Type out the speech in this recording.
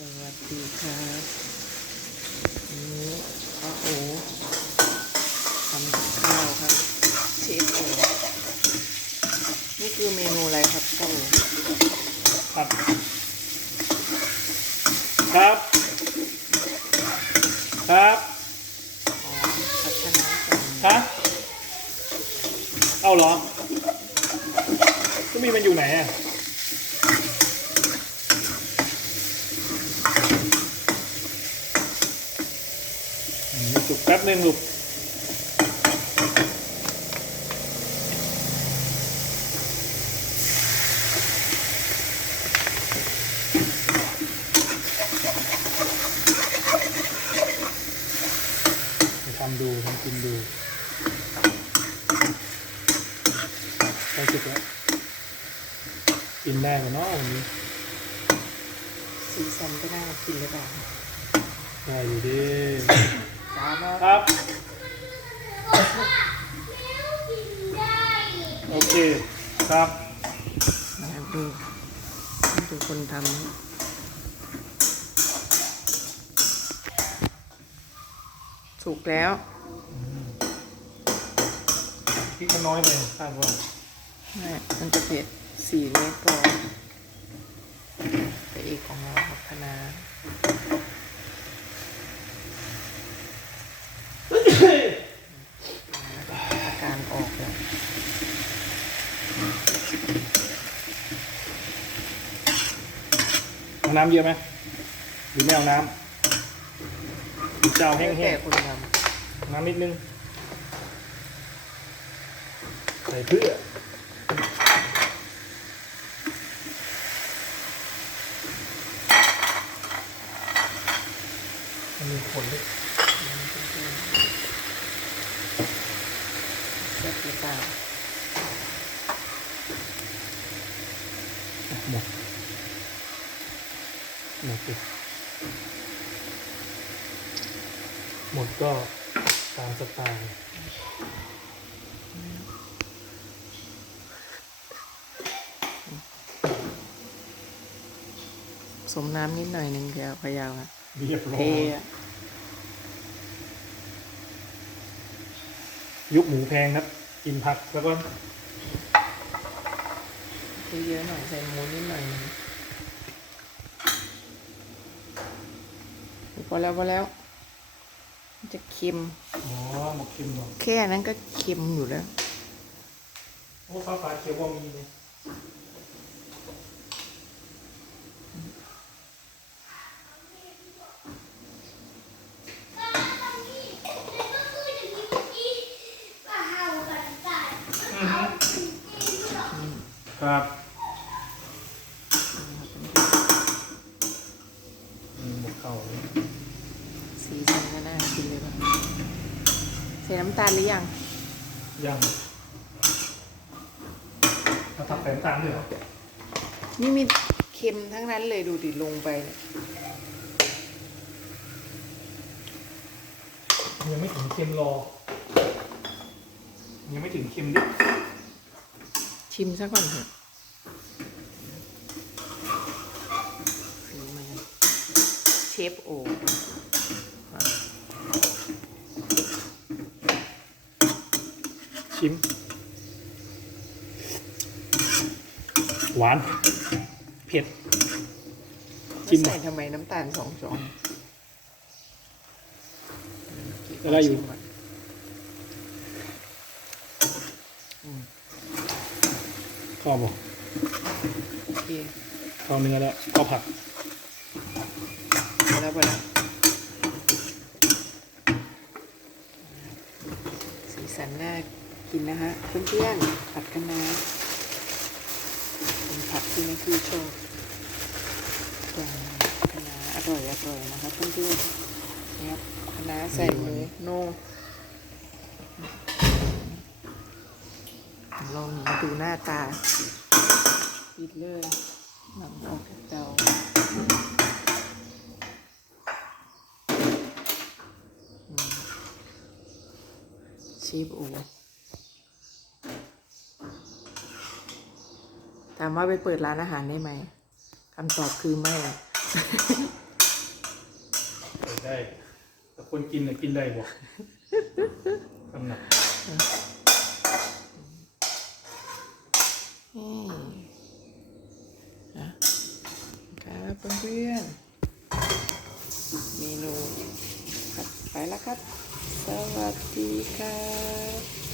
สวัสดีครับนนี้ป้าโอทำข้าวครับเชฟโอนี่คือเมนูอะไรครับป้าโอครับ ครับ ครับอ๋อพัฒนาการฮะเอาเหรอก็มีมันอยู่ไหนอะ อืมจุกแป๊บหนึ่งลูกไปทำดูทำกินดูใกล้สุดแล้วกินได้ไหมเนาะวันนี้สีสันก็น่ากินหรือเปล่า ได้อยู่ดิ จ้ามาครับ โอเค ครับ นะครับดูดูคนทำสุกแล้ว พริกมันน้อยไปคาดว่าไม่มันจะเผ็ดสี่เม็ดพอไปอีกของเราครับคณะอาการออกแล้ว เอาน้ำเยอะไหมหรือไม่เอาน้ำหรือจะเอาแห้แล้วแต่งคนทๆน้ำนิดนึง ใส่เพื่อมันมีขนด้วยำเสียบหรือเปล่า อะหมดหมดดิหมดก็ตามสไตล์สมน้ำนิดหน่อยหนึ่งเดียวพยายามอะเรียบร้อเทยอะยุคหมูแพงครับ กินผักแล้วก็ เทเยอะหน่อยใส่หมูนิดหน่อยหนึ่งพอแล้วพอแล้วมันจะเค็มอ๋อหมกเค็มหรอแค่นั้นก็เค็มอยู่แล้วโอ้ฟ้าฟ้าเขียวว่ามีเลยครับอืมหม กเข่าเลยสีสันก็น่ากินเลยป่ะใส่น้ำตาลหรือยังยังเราทับแป้งตามด้วยเหรอนี่มีเค็มทั้งนั้นเลยดูดิลงไปเนี่ยยังไม่ถึงเค็มรอ ยังไม่ถึงเค็มดิชิมซะก่อนเถอะฝีมือเช ฟโอชิม หวาน เผ็ด จิ้มใส่ทำไมน้ำตาลสองช้อนได้อยู่ชิมก่นอืมข้าวบอกโอเคข้าวเนื้อแล้วข้าวผักพอ แล้วพอแล้วสีสันน่ากินนะฮะเพื่อนๆผัดคะน้าเป็นผัดที่ไม่คือชอบแกงคะน้าอร่อยอร่อยนะครับเพื่อนๆนะครับคะน้าใส่หมูโน่ลองมาดูหน้าตาปิดเลยหนังออกจากเตา ชีฟโอถามว่าไปเปิดร้านอาหารได้ไหมคำตอบคือไม่ได้ แต่คนกินน่ะกินได้บ่คำหนักอืมนะครับเพื่อนๆเมนูครับไปแล้วครับ สวัสดีครับ